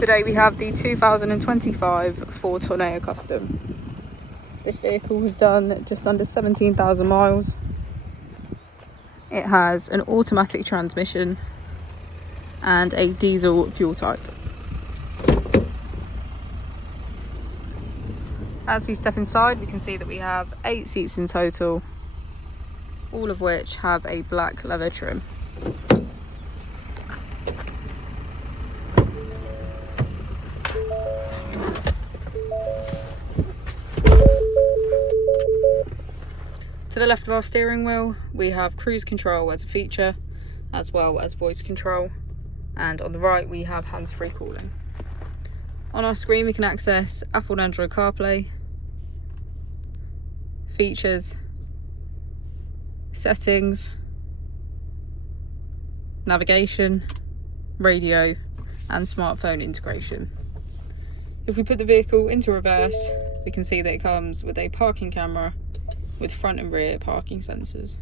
Today we have the 2025 Ford Tourneo Custom. This vehicle was done just under 17,000 miles. It has an automatic transmission and a diesel fuel type. As we step inside, we can see that we have 8 seats in total, all of which have a black leather trim. To the left of our steering wheel, we have cruise control as a feature, as well as voice control. And on the right, we have hands-free calling. On our screen, we can access Apple and Android CarPlay, features, settings, navigation, radio, and smartphone integration. If we put the vehicle into reverse, we can see that it comes with a parking camera with front and rear parking sensors.